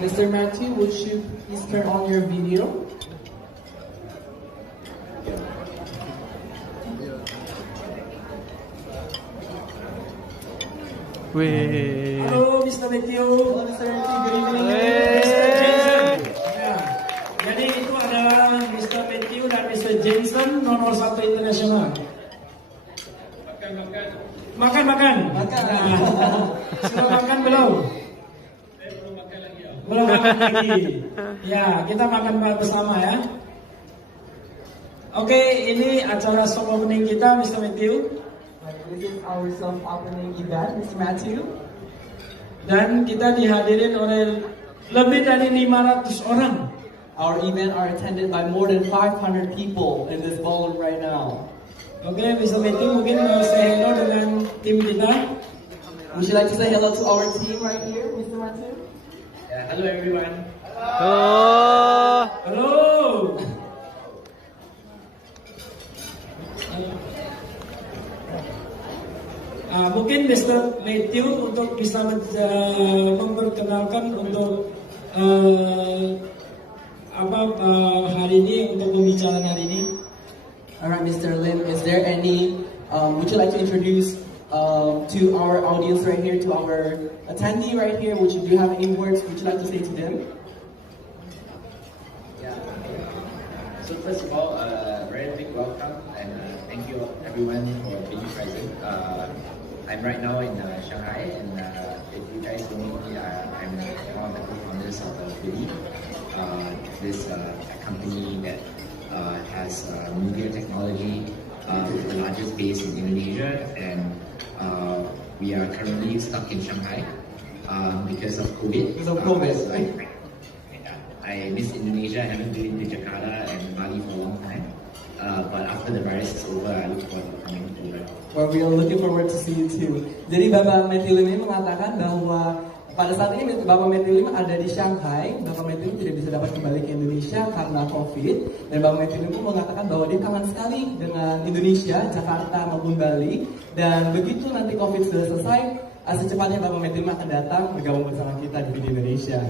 Mr. Matthew, would you please turn on your video? Wih. Halo Mr. Matthew. Halo Mr. Matthew, good evening. Mr. Jansen. Ya. Jadi itu adalah Mr. Matthew dan Mr. Jansen nomor 1 internasional. Makan. Nah, sudah makan belum? Belum makan lagi. Ya, kita makan bersama ya. Oke, ini acara soft opening kita, Mr. Matthew. This is our self-opening event, Mr. Matthew. Dan kita dihadirin oleh lebih dari 500 orang. Our event are attended by more than 500 people in this ballroom right now. Oke, Mr. Matthew mungkin mau say hello dengan tim kita. Would you like to say hello to our team right here, Mr. Matthew? Hello everyone. Halo. Mungkin Mr. Matthew untuk bisa memperkenalkan untuk hari ini, untuk pembicaraan hari ini. Alright, Mr. Lim, is there any, would you like to introduce to our audience right here, to our attendee right here, do you have any words would you like to say to them? Yeah. So first of all, very big welcome and thank you everyone for being present. I'm right now in Shanghai, and if you guys don't know me, I'm one of the co-founders of Vidy, this company that has media technology with the largest base in Indonesia, and we are currently stuck in Shanghai because of COVID. Because of COVID. I miss Indonesia. I haven't been to Jakarta and Bali for a long time. But after the virus is over, I look forward to coming over. Well, we are looking forward to see you too. Jadi Bapak Matthew Lim ini mengatakan bahwa pada saat ini Bapak Matthew Lim ada di Shanghai. Bapak Matthew Lim tidak bisa dapat kembali ke Indonesia karena COVID. Dan Bapak Matthew Lim pun mengatakan bahwa dia kangen sekali dengan Indonesia, Jakarta maupun Bali. Dan begitu nanti COVID sudah selesai, secepatnya Bapak Matthew Lim akan datang bergabung bersama kita di Indonesia.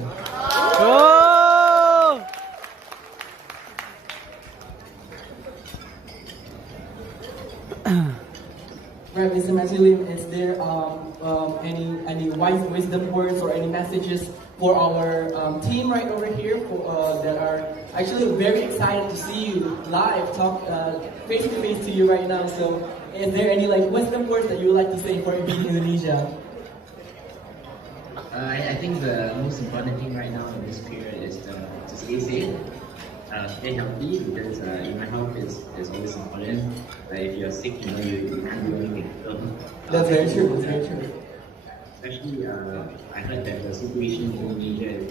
Right, Mr. Matthew Lim, is there any wise wisdom words or any messages for our team right over here that are actually very excited to see you live, talk face to face to you right now? So, is there any wisdom words that you would like to say for Vidy Indonesia? I think the most important thing right now in this period is to stay safe. Stay healthy, because your health is always important. If you're sick, you can't do anything. So, That's very true. That's very true. Especially, I heard that the situation in Indonesia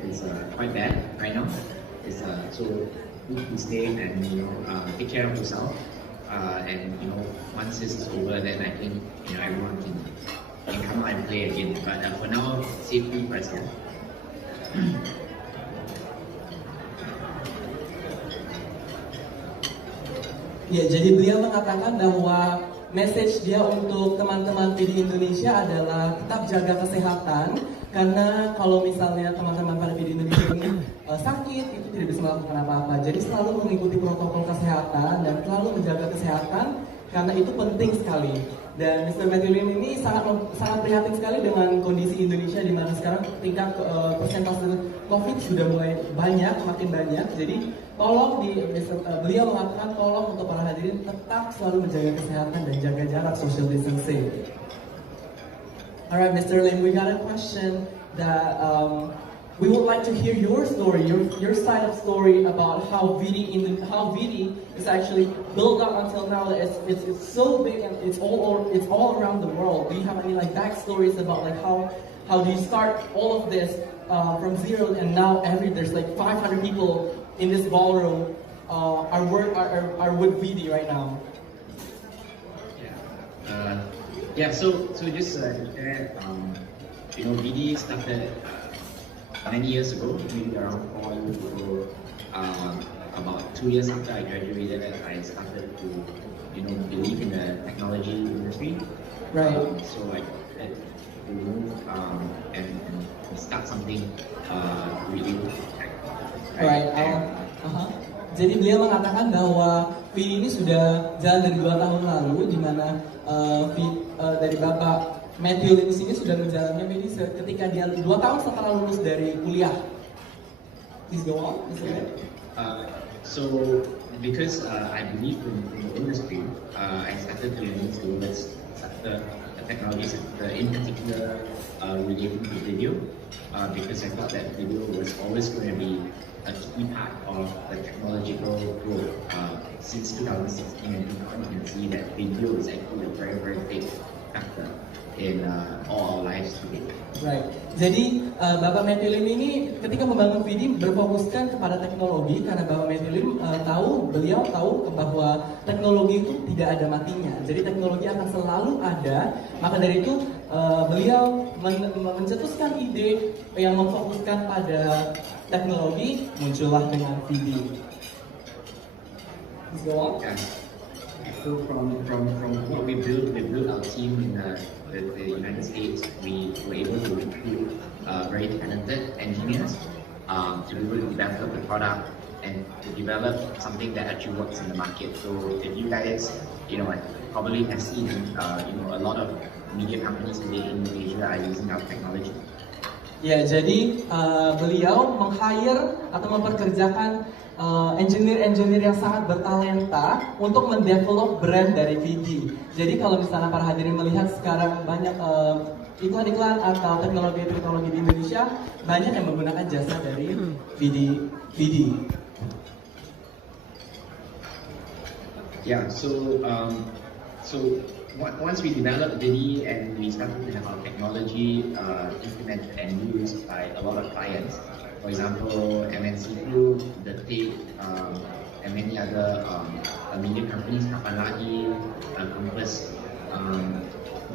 is quite bad right now. So please be safe and take care of yourself. And once this is over, then I think everyone can come out and play again. But for now, safety first. Ya, jadi beliau mengatakan bahwa message dia untuk teman-teman Vidy Indonesia adalah tetap jaga kesehatan, karena kalau misalnya teman-teman pada Vidy Indonesia ini sakit, itu tidak bisa melakukan apa-apa. Jadi selalu mengikuti protokol kesehatan dan selalu menjaga kesehatan, karena itu penting sekali. Dan Mr. Matthew Lim ini sangat prihatin sekali dengan kondisi Indonesia, di mana sekarang tingkat persentase COVID sudah mulai makin banyak. Jadi tolong beliau mengatakan tolong untuk para hadirin tetap selalu menjaga kesehatan dan jaga jarak, social distancing. Alright, Mr. Lim, we got a question that we would like to hear your story, your side of story about how Vidy is actually built up until now. That it's so big and it's all around the world. Do you have any backstories about how do you start all of this from zero, and now there's 500 people in this ballroom are with Vidy right now? So just to share, Vidy started many years ago, maybe around 4 years ago. About 2 years after I graduated, I started to believe in the technology industry. Right. So I decided to move and start start something really tech. Right. Jadi beliau mengatakan bahwa Vidy ini sudah jalan dari 2 tahun lalu, di mana dari Bapak Matthew Lim ini sudah menjalankan Vidy ketika dia 2 tahun setelah lulus dari kuliah. Please go on, Mr. Matthew. So, because I believe in the industry, I started to lean towards the technology sector, in particular relating to video, because I thought that video was always going to be a key part of the technological growth. Since 2016 and beyond, you can see that video is actually a very, very big factor in all our lives today. Right. Jadi Bapak Matthew Lim ini ketika membangun Vidy berfokuskan kepada teknologi, karena Bapak Matthew Lim beliau tahu bahwa teknologi itu tidak ada matinya. Jadi teknologi akan selalu ada. Maka dari itu beliau mencetuskan ide yang memfokuskan pada teknologi, muncullah dengan Vidy. Please go on. Yeah. So from what we built our team in the United States. We were able to recruit very talented engineers to be able to develop the product and to develop something that actually works in the market. So if you guys, probably have seen, a lot of media companies today in Indonesia are using our technology. Ya, jadi beliau meng-hire atau memperkerjakan engineer-engineer yang sangat bertalenta untuk mendevelop brand dari Vidy. Jadi kalau misalnya para hadirin melihat sekarang banyak iklan-iklan atau teknologi-teknologi di Indonesia, banyak yang menggunakan jasa dari Vidy. Yeah, so once we developed Vidy and we started to have our technology implemented and used by a lot of clients, for example, MNC Group, The Tape, and many other media companies, Apalagi, Compass.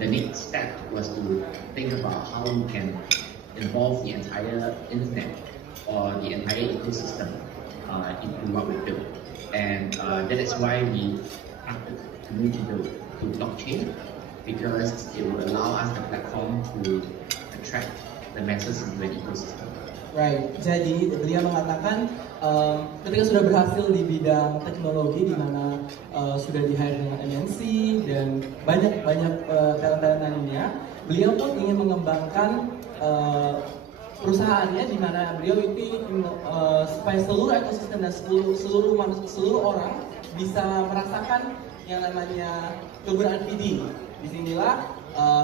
The next step was to think about how we can involve the entire internet or the entire ecosystem into what we build. And that is why we started to move to blockchain, because it will allow us the platform to attract the masses into an ecosystem. Right. Jadi beliau mengatakan ketika sudah berhasil di bidang teknologi, di mana sudah di-hire dengan MNC dan banyak talent-talent lainnya, beliau pun ingin mengembangkan perusahaannya, di mana beliau ini supaya seluruh ekosistem dan seluruh orang bisa merasakan yang namanya kegunaan Vidy. Disinilah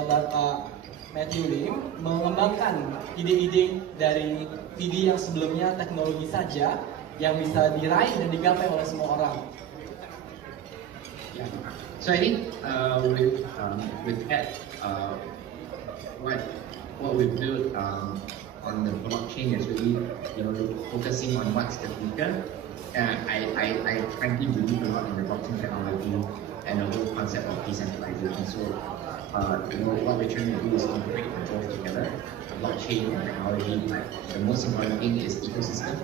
Bapak Matthew Lim mengembangkan ide-ide dari Vidy yang sebelumnya teknologi saja yang bisa diraih dan digapai oleh semua orang. Yeah. So I think with that, what we built on the blockchain is really focusing on what's the future. I frankly believe a lot in the blockchain technology and the whole concept of decentralization. So what we're trying to do is integrate both together, blockchain and technology. The most important thing is ecosystem,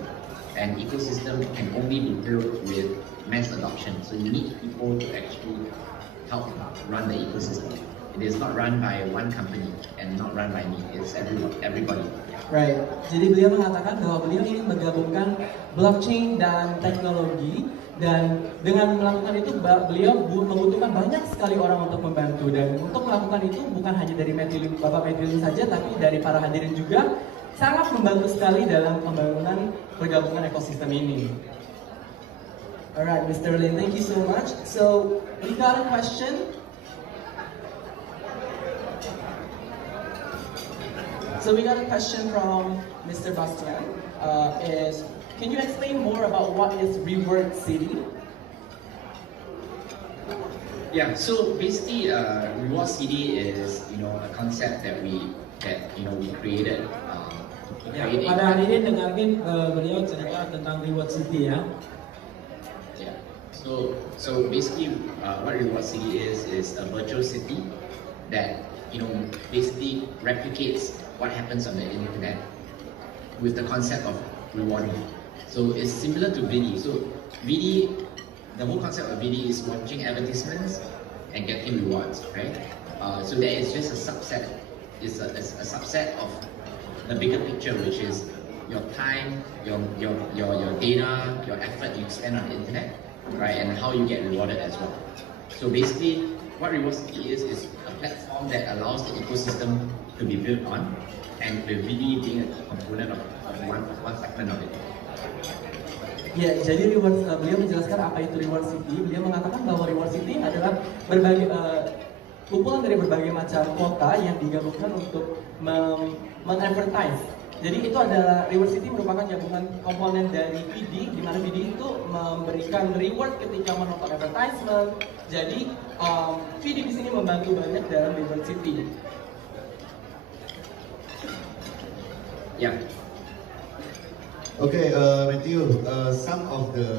and ecosystem can only be built with mass adoption. So you need people to actually help run the ecosystem. It is not run by one company and not run by me. It's everybody. Right. Jadi beliau mengatakan bahwa beliau ingin menggabungkan blockchain dan teknologi, dan dengan melakukan itu beliau membutuhkan banyak sekali orang untuk membantu, dan untuk melakukan itu bukan hanya dari Bapak Matthew saja, tapi dari para hadirin juga sangat membantu sekali dalam pembangunan pergabungan ekosistem ini. Alright, Mr. Lin, thank you so much. So we got a question. So we got a question from Mr. Bastian. Can you explain more about what is Reward City? Yeah. So basically, Reward City is a concept that we created. Pada hari ini dengarkan beliau cerita tentang Reward City ya. Yeah. So basically, what Reward City is a virtual city that basically replicates what happens on the internet with the concept of rewarding. So it's similar to Vidy. So Vidy, the whole concept of Vidy is watching advertisements and getting rewards, right? So that is just a subset. It's a subset of the bigger picture, which is your time, your data, your effort you spend on the internet, right, and how you get rewarded as well. So basically, what Reward City is a platform that allows the ecosystem to be built on, and with Vidy being a key component of one segment of it. Ya, jadi beliau menjelaskan apa itu Reward City. Beliau mengatakan bahwa Reward City adalah berbagai kumpulan dari berbagai macam kota yang digabungkan untuk mengadvertise. Jadi itu adalah Reward City merupakan gabungan komponen dari Vidy, di mana Vidy itu memberikan reward ketika menonton advertisement. Jadi Vidy di sini membantu banyak dalam Reward City. Ya. Okay, Matthew, some of the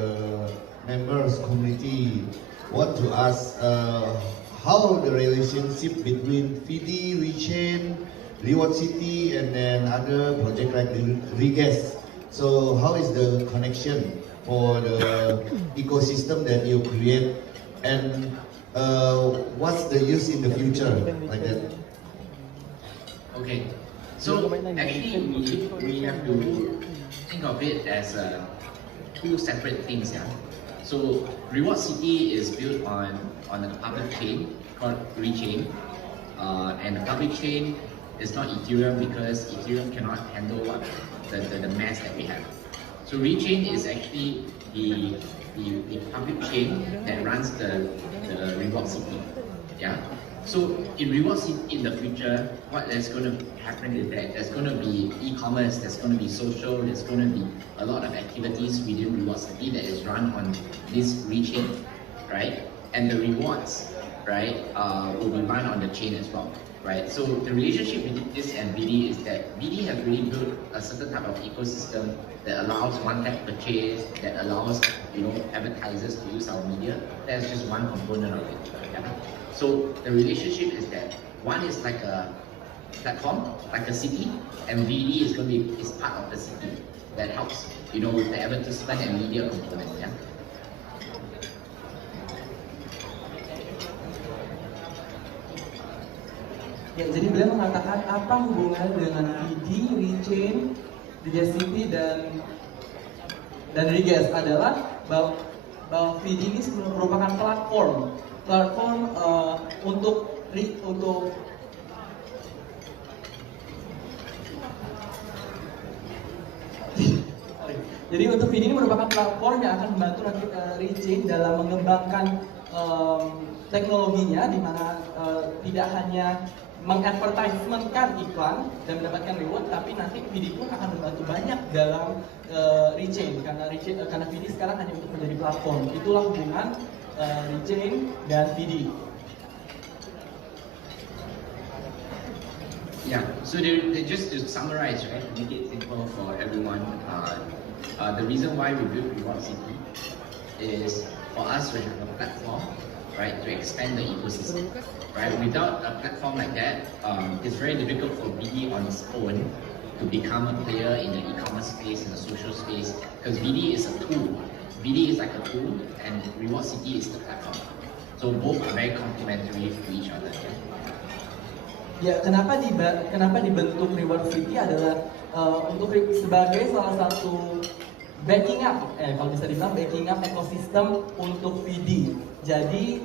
members community want to ask how the relationship between Vidy, WeChain, Reward City, and then other project like Regas. So how is the connection for the ecosystem that you create, and what's the use in the future like that? Okay, so actually we have to think of it as two separate things. Yeah. So Reward City is built on a public chain called WeChain, and the public chain is not Ethereum because Ethereum cannot handle the mass that we have. So WeChain is actually the public chain that runs the Reward City. Yeah. So in Reward City in the future, what is going to happen is that there's going to be e-commerce, there's going to be social, there's going to be a lot of activities within Reward City that is run on this WeChain, right? And the rewards, right, will be run on the chain as well, right? So the relationship between this and Vidy is that Vidy has really built a certain type of ecosystem that allows one-tap purchase, that allows advertisers to use our media. That's just one component of it. Yeah? So the relationship is that one is like a platform, like a city, and Vidy is part of the city that helps, with the advertisement and media component. Yeah. Ya, jadi beliau mengatakan apa hubungannya dengan Vidy, WeChain, Regas City dan Regas adalah bahwa Vidy ini merupakan platform untuk jadi untuk Vidy ini merupakan platform yang akan membantu nanti WeChain dalam mengembangkan teknologinya, di mana tidak hanya mengadvertisementkan iklan dan mendapatkan reward, tapi nanti Vidy pun akan membantu banyak dalam WeChain karena Vidy sekarang hanya untuk menjadi platform. Itulah hubungan WeChain dan Vidy. Yeah, so just to summarize, right, to make it simple for everyone, the reason why we built Reward City is for us to have a platform, right, to expand the ecosystem. Right, without a platform like that, it's very difficult for Vidy on its own to become a player in the e-commerce space, in the social space, because Vidy is a tool. Vidy is like a tool, and Reward City is the platform. So both are very complementary to each other. Ya, kenapa dibentuk Reward City adalah untuk sebagai salah satu backing up, kalau bisa dibilang backing up ekosistem untuk Vidy. Jadi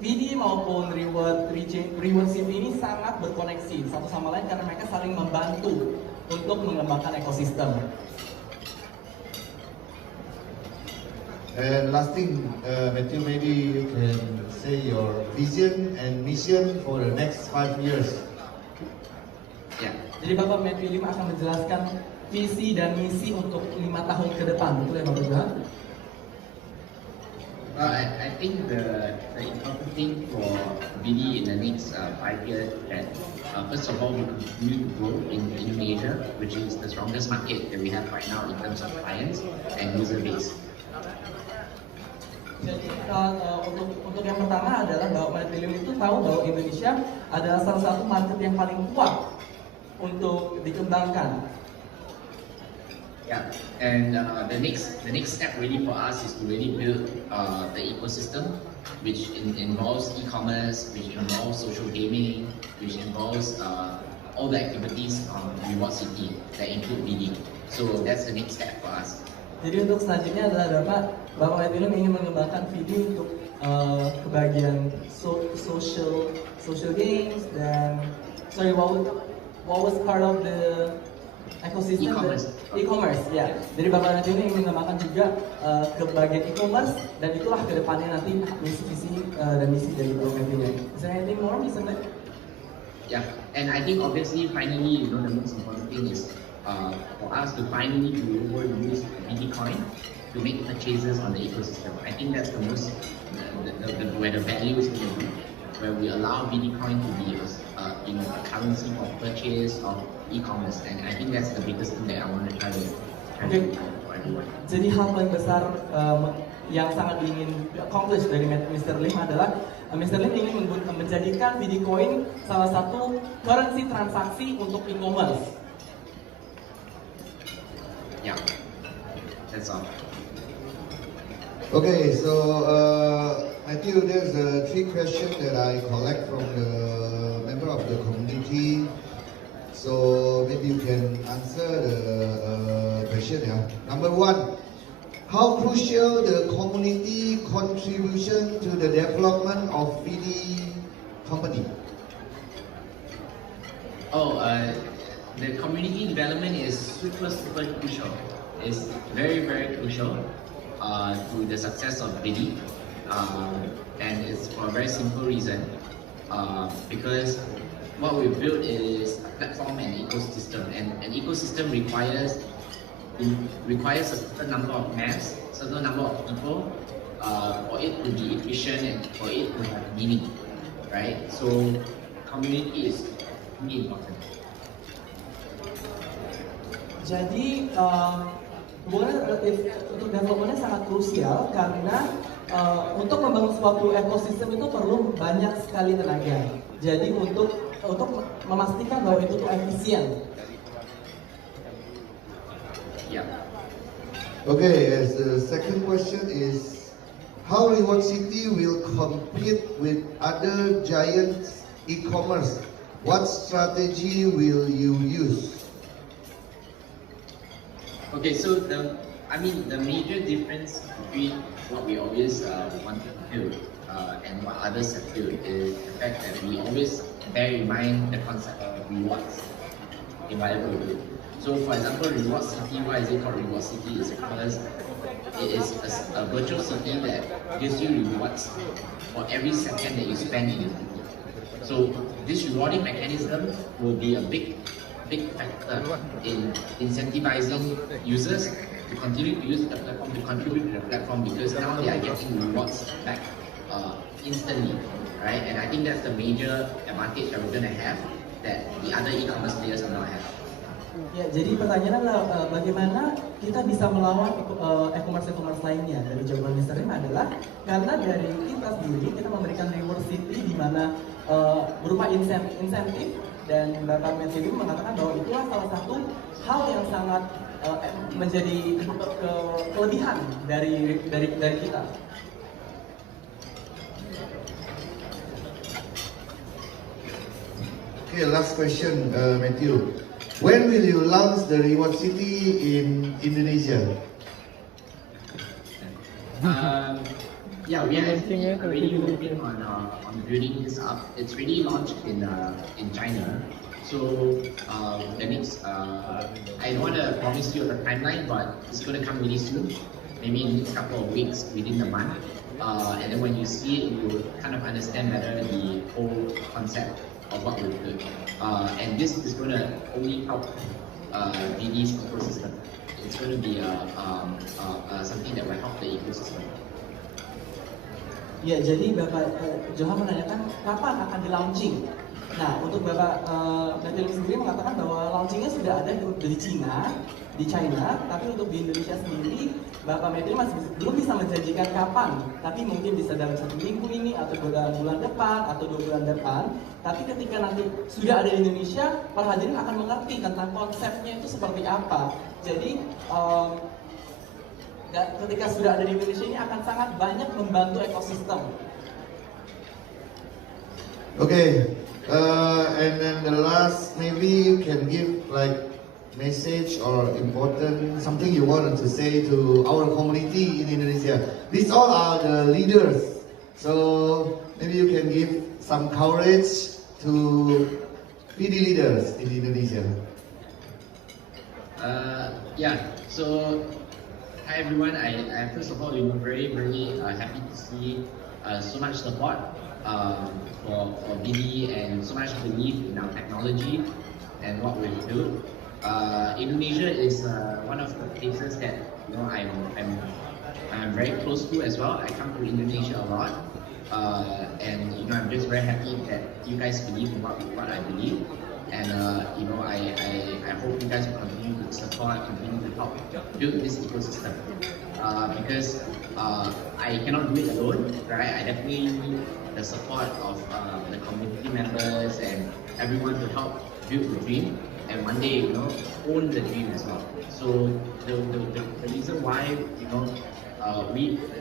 Vidy maupun Reward City ini sangat berkoneksi satu sama lain karena mereka saling membantu untuk mengembangkan ekosistem. And last thing, Matthew, maybe you can say your vision and mission for the next 5 years. Yeah. Jadi Bapak Matthew Lim akan menjelaskan visi dan misi untuk 5 tahun ke depan, betul ya Bapak Johan? I think the important thing for Vidy in the next 5 years is that first of all we continue to grow in Indonesia, which is the strongest market that we have right now in terms of clients and user base. Jadi untuk yang pertama adalah bahwa Matthew Lim itu tahu bahwa Indonesia adalah salah satu market yang paling kuat untuk dikembangkan. Yeah, and the next step really for us is to really build the ecosystem, which involves e-commerce, which involves social gaming, which involves all the activities on Reward City that include Vidy. So that's the next step for us. Jadi untuk selanjutnya adalah Bapak Matthew ingin mengembangkan Vidy untuk kebagian social games dan what was part of the ecosystem? E-commerce, ya. Jadi Bapak Matthew ingin mengembangkan juga kebagian e-commerce dan itulah kedepannya nanti misi dan misi dari Bapak Matthew. Is there anything more, Mr. Matthew? Yeah, and I think obviously finally, the most important thing is for us to finally be able to use Vidy coin to make purchases on the ecosystem. I think that's the most, where the value is going to be, where we allow Vidy coin to be a currency for purchase of e-commerce, and I think that's the biggest thing that I want to try to for everyone. Jadi hal paling besar yang sangat ingin accomplish dari Mr. Lim adalah Mr. Lim ingin menjadikan Vidy coin salah satu currency transaksi untuk e-commerce. Yeah, that's all. Okay, so Matthew, there's 3 questions that I collect from the member of the community. So maybe you can answer the question. Yeah. Number 1, how crucial the community contribution to the development of Vidy company? The community development is super crucial. It's very crucial to the success of Vidy, and it's for a very simple reason, because what we built is a platform and ecosystem, and an ecosystem requires a certain number of maps, certain number of people, for it to be efficient and for it to have meaning, right? So community is really important. Jadi untuk developmentnya sangat krusial karena untuk membangun suatu ekosistem itu perlu banyak sekali tenaga. Jadi untuk memastikan bahwa itu efisien. Yeah. Okay, as the second question is, how Reward City will compete with other giant e-commerce? What strategy will you use? Okay, so the major difference between what we always wanted to build and what others have built is the fact that we always bear in mind the concept of rewards in whatever we do. So for example, Reward City, why is it called Reward City? Is because it is a virtual city that gives you rewards for every second that you spend in the city. So this rewarding mechanism will be a big factor in incentivizing users to continue to use the platform, to contribute to the platform, because now they are getting rewards back instantly, right? And I think that's the major advantage that we're going to have that the other e-commerce players will not have. Ya, jadi pertanyaannya adalah bagaimana kita bisa melawan e-commerce lainnya. Dari jawaban Mr. Lim adalah karena dari kita sendiri kita memberikan reward city di mana berupa insentif. Dan Bapak Matthew mengatakan bahwa itulah salah satu hal yang sangat menjadi kelebihan dari kita. Okay, last question, Matthew. When will you launch the Reward City in Indonesia? Yeah, we are actually already working on building this up. It's really launched in China. So the next, I don't want to promise you a timeline, but it's going to come really soon. Maybe in the next couple of weeks, within the month. And then when you see it, you will kind of understand better the whole concept of what we're doing. And this is going to only help Vidy's ecosystem. It's going to be something that will help the ecosystem. Ya, jadi Bapak Johan menanyakan kapan akan di-launching. Nah, untuk Bapak Matthew sendiri mengatakan bahwa launchingnya sudah ada di China, tapi untuk di Indonesia sendiri, Bapak Matthew masih belum bisa menjanjikan kapan. Tapi mungkin bisa dalam 1 minggu ini, atau dalam bulan depan, atau 2 bulan depan. Tapi ketika nanti sudah ada di Indonesia, para hadirin akan mengerti tentang konsepnya itu seperti apa. Jadi, ketika sudah ada di Indonesia ini akan sangat banyak membantu ekosistem. Okay, And then the last, maybe you can give like message or important something you wanted to say to our community in Indonesia. These all are the leaders, so maybe you can give some courage to PD leaders in Indonesia. Yeah. So hi everyone. I first of all, very happy to see so much support for Vidy and so much belief in our technology and what we do. Indonesia is one of the places that I'm very close to as well. I come to Indonesia a lot, and I'm just very happy that you guys believe in what I believe, and I hope you guys will continue to support, continue to help build this ecosystem, because I cannot do it alone, right? I definitely need the support of the community members and everyone to help build the dream, and one day, own the dream as well. So the reason why,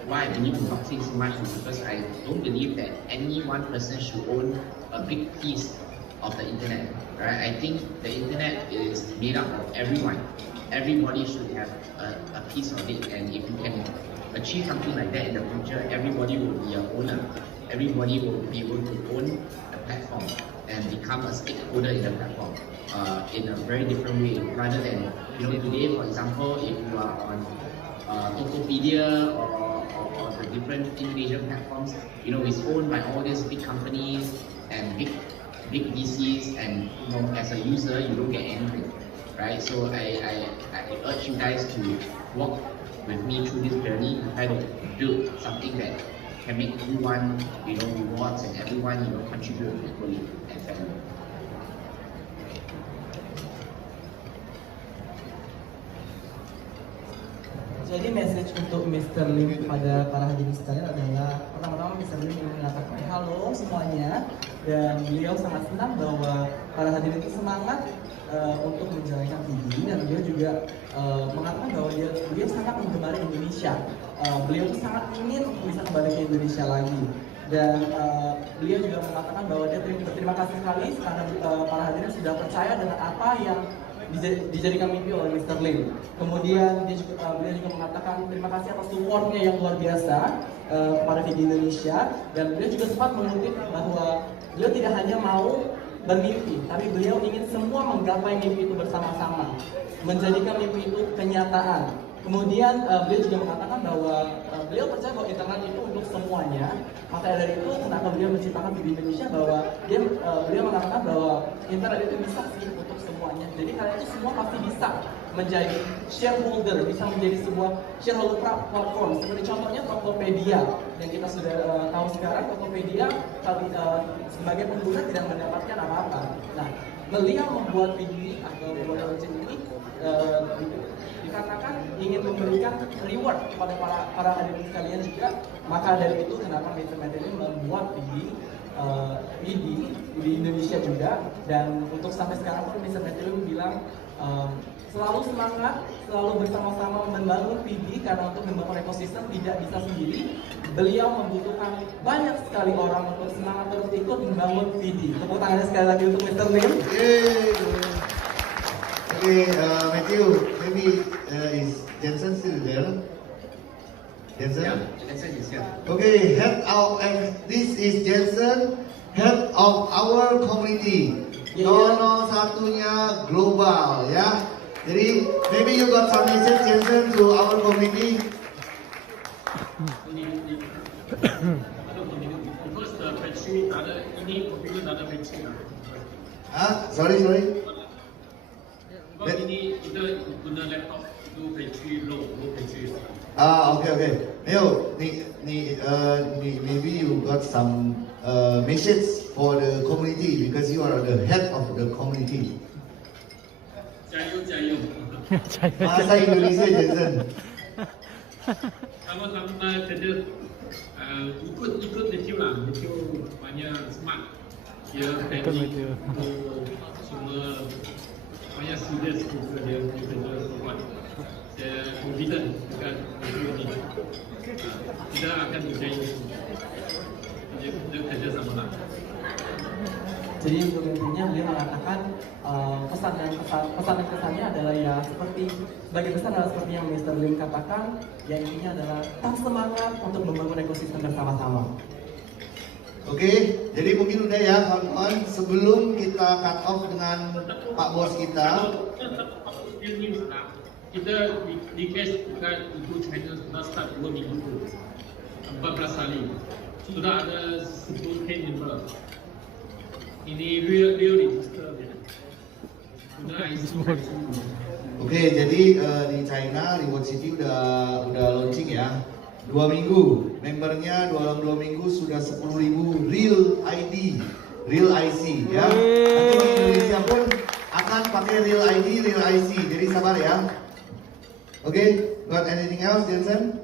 why I believe in blockchain so much is because I don't believe that any one person should own a big piece of the internet, right? I think the internet is made up of everyone. Everybody should have a piece of it, and if you can achieve something like that in the future, everybody will be an owner. Everybody will be able to own the platform and become a stakeholder in the platform in a very different way, rather than today, for example, if you are on Tokopedia or the different Indonesian platforms, it's owned by all these big companies and big VCs, and as a user you don't get anything, right? So I urge you guys to walk with me through this journey to try to build something that can make everyone rewards and everyone contribute equally and fairly. Jadi message untuk Mr. Lim pada para hadirin sekalian adalah, pertama-tama Mr. Lim ingin mengatakan halo semuanya, dan beliau sangat senang bahwa para hadirin itu semangat untuk menjalankan Vidy, dan beliau juga mengatakan bahwa dia sangat menggemari Indonesia. Beliau sangat ingin bisa kembali ke Indonesia lagi, dan beliau juga mengatakan bahwa dia berterima kasih sekali karena para hadirin sudah percaya dengan apa yang dijadikan mimpi oleh Mr. Lim. Kemudian beliau juga mengatakan terima kasih atas supportnya yang luar biasa kepada Vidy Indonesia, dan beliau juga sempat mengutip bahwa beliau tidak hanya mau bermimpi, tapi beliau ingin semua menggapai mimpi itu bersama-sama, menjadikan mimpi itu kenyataan. Kemudian beliau juga mengatakan bahwa beliau percaya bahwa internet itu untuk semuanya. Maka dari itu kenapa beliau menciptakan Vidy Indonesia, bahwa beliau mengatakan bahwa internet itu bisa sih untuk semuanya. Jadi kalian itu semua pasti bisa menjadi shareholder, bisa menjadi sebuah shareholder platform. Seperti contohnya Tokopedia yang kita sudah tahu sekarang. Tokopedia sebagai pengguna tidak mendapatkan apa-apa. Nah, beliau membuat Vidy atau membuat blockchain ini dikatakan ingin memberikan reward kepada para hadirin sekalian juga. Maka dari itu kenapa Mr.Matthew membuat Vidy di Indonesia juga, dan untuk sampai sekarang pun Mr.Matthew bilang selalu semangat, selalu bersama-sama membangun Vidy, karena untuk membangun ekosistem tidak bisa sendiri. Beliau membutuhkan banyak sekali orang untuk semangat terus ikut membangun Vidy. Tepuk tangannya sekali lagi untuk Mr. Lim. Okay, Matthew, maybe is Jansen still there? Jansen? Yeah, Jansen is here. Okay, this is Jansen, head of our community. Nomor satunya global, ya. Jadi, maybe you got some message, Jansen, to our community. Because the battery ada ini computer ada battery. Sorry. Because ini kita guna laptop itu battery low battery. Okay. Maybe you got some message for the community because you are the head of the community. Jayo. Bahasa Indonesia, Jason. Sama-sama kerja, ikut Matthew lah. Matthew banyak smart. Dia friendly untuk semua, banyak serius untuk dia kerja support. Saya confident dengan Matthew ni. Kita akan berjaya. Kita kerja sama lah. Jadi untuk intinya beliau mengatakan pesan dan kesannya adalah ya seperti sebagai besar adalah seperti yang Mr. Lim katakan, ya intinya adalah tetap semangat untuk membangun ekosistem bersama-sama. Oke, jadi mungkin udah ya kawan-kawan, sebelum kita cut off dengan Pak Bos kita. Kita di case bukan itu channel sudah start 2 minggu, 14 hari sudah ada 10 member. Ini real register ya. Sudah IC. Oke, jadi di China Reward City udah launching ya. 2 minggu, membernya dalam 2 minggu sudah 10.000 real ID, real IC ya. Nanti di Indonesia pun akan pakai real ID, real IC. Jadi sabar ya. Oke, got anything else, Jansen?